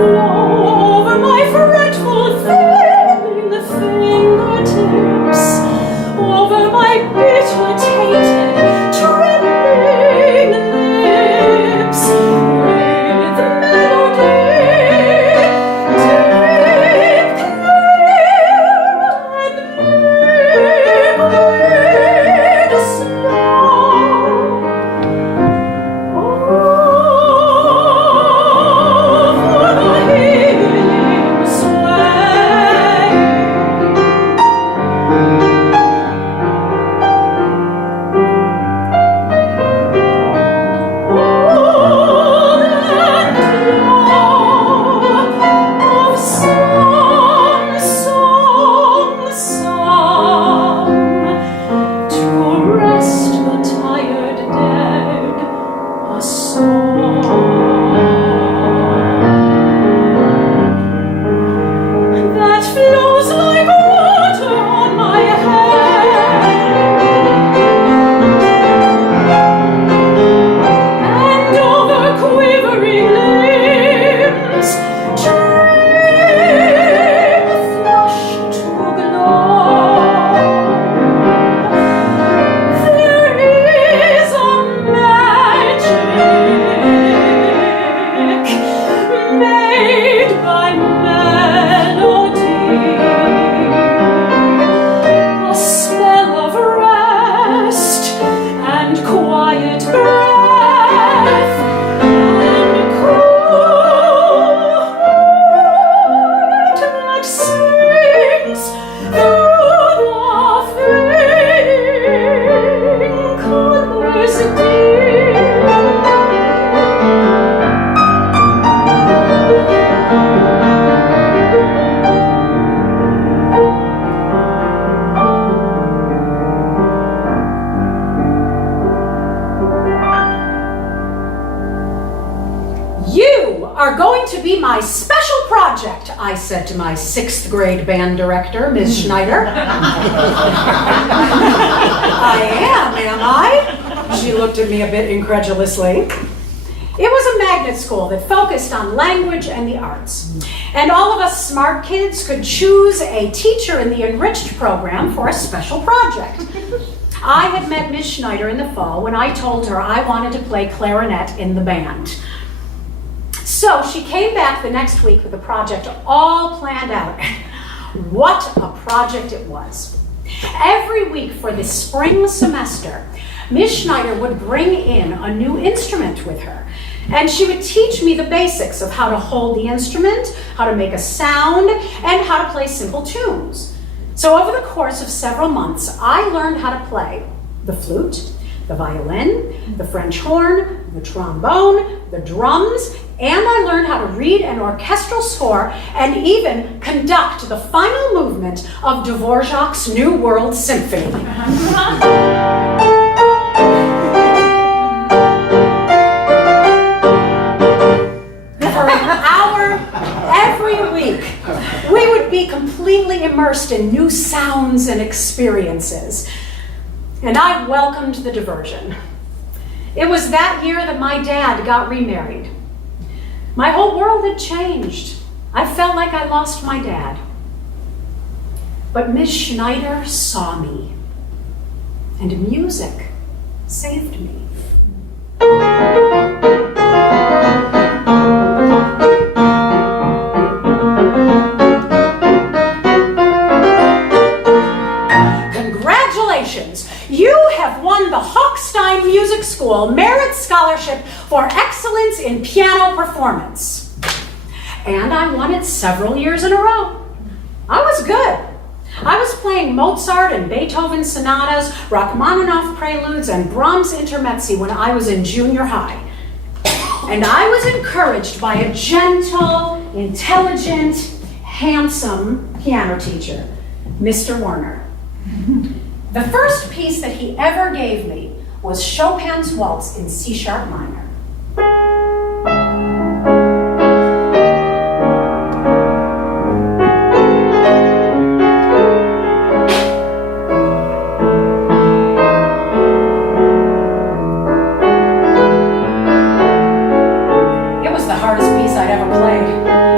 over my fretful thrilling fingertips, over my bitter-tainted, trembling lips, with the melody deep, clear, and liquid snow. My special project, I said to my 6th grade band director, Ms. Schneider. I am I? She looked at me a bit incredulously. It was a magnet school that focused on language and the arts. And all of us smart kids could choose a teacher in the enriched program for a special project. I had met Ms. Schneider in the fall when I told her I wanted to play clarinet in the band. So she came back the next week with a project all planned out. What a project it was. Every week for the spring semester, Ms. Schneider would bring in a new instrument with her, and she would teach me the basics of how to hold the instrument, how to make a sound, and how to play simple tunes. So over the course of several months, I learned how to play the flute, the violin, the French horn, the trombone, the drums, and I learned how to read an orchestral score and even conduct the final movement of Dvorak's New World Symphony. For an hour every week, we would be completely immersed in new sounds and experiences. And I welcomed the diversion. It was that year that my dad got remarried. My whole world had changed. I felt like I lost my dad. But Ms. Schneider saw me, and music saved me. Congratulations! You have won the Hochstein Music School Merit Scholarship for Excellence in Piano Performance. And I won it several years in a row. I was good. I was playing Mozart and Beethoven sonatas, Rachmaninoff preludes, and Brahms intermezzi when I was in junior high. And I was encouraged by a gentle, intelligent, handsome piano teacher, Mr. Werner. The first piece that he ever gave me was Chopin's Waltz in C-sharp minor. It was the hardest piece I'd ever played.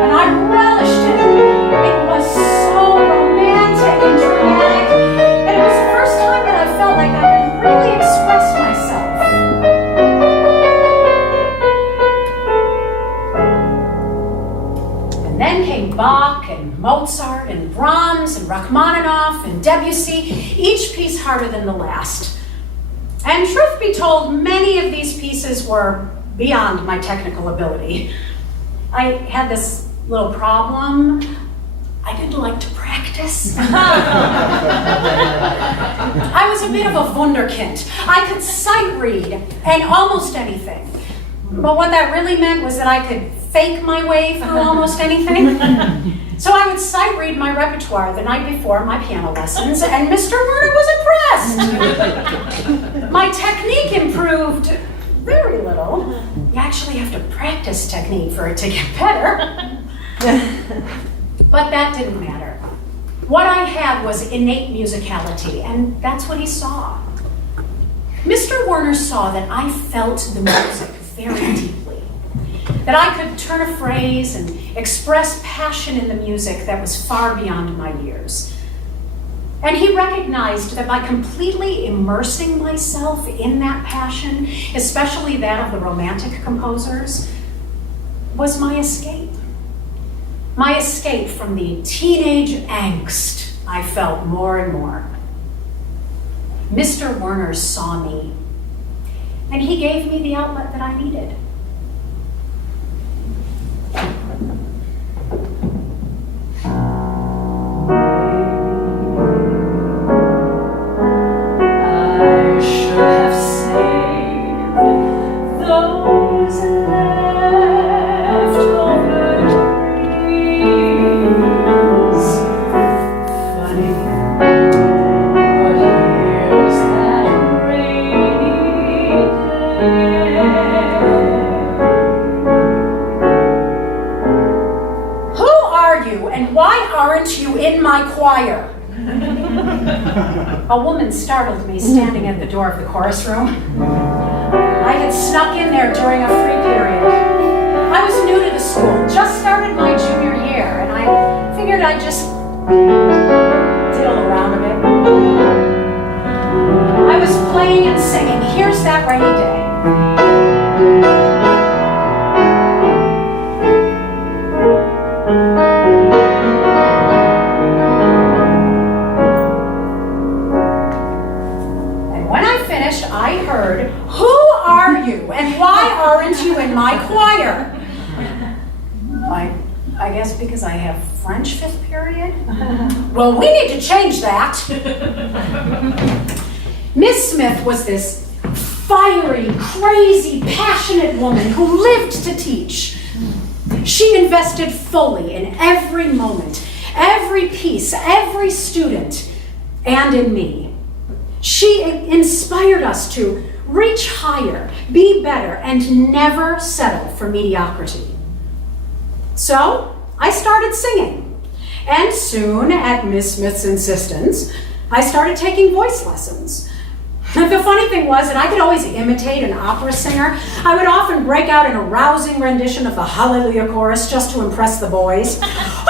Rachmaninoff and Debussy, each piece harder than the last. And truth be told, many of these pieces were beyond my technical ability. I had this little problem. I didn't like to practice. I was a bit of a wunderkind. I could sight read and almost anything. But what that really meant was that I could fake my way through almost anything. So I would sight read my repertoire the night before my piano lessons, and Mr. Werner was impressed. My technique improved very little. You actually have to practice technique for it to get better. But that didn't matter. What I had was innate musicality, and that's what he saw. Mr. Werner saw that I felt the music very deeply, that I could turn a phrase and express passion in the music that was far beyond my years. And he recognized that by completely immersing myself in that passion, especially that of the romantic composers, was my escape. My escape from the teenage angst I felt more and more. Mr. Werner saw me, and he gave me the outlet that I needed. I should have saved those leftover dreams. Funny, but here's that rainy day. Who are you, and why aren't you in my choir? A woman startled me standing at the door of the chorus room. I had snuck in there during a free period. I was new to the school, just started my junior year, and I figured I'd just diddle around a bit. I was playing and singing Here's That Rainy Day. I heard, who are you and why aren't you in my choir? I guess because I have French fifth period? Well, we need to change that. Miss Smith was this fiery, crazy, passionate woman who lived to teach. She invested fully in every moment, every piece, every student, and in me. She inspired us to reach higher, be better, and never settle for mediocrity. So I started singing. And soon, at Miss Smith's insistence, I started taking voice lessons. The funny thing was that I could always imitate an opera singer. I would often break out in a rousing rendition of the Hallelujah chorus just to impress the boys. Hallelujah!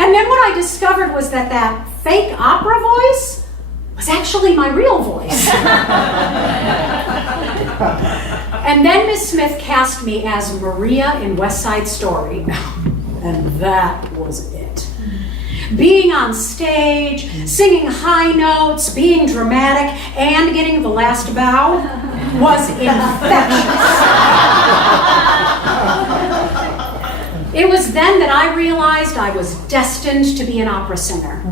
And then what I discovered was that fake opera voice was actually my real voice. And then Miss Smith cast me as Maria in West Side Story, and that was it. Being on stage, singing high notes, being dramatic, and getting the last bow was infectious. It was then that I realized I was destined to be an opera singer.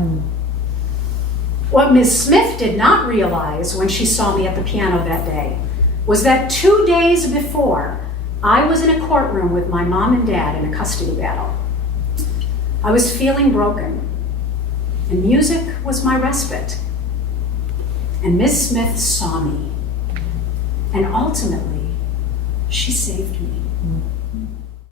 What Miss Smith did not realize when she saw me at the piano that day was that 2 days before, I was in a courtroom with my mom and dad in a custody battle. I was feeling broken, and music was my respite. And Miss Smith saw me, and ultimately, she saved me.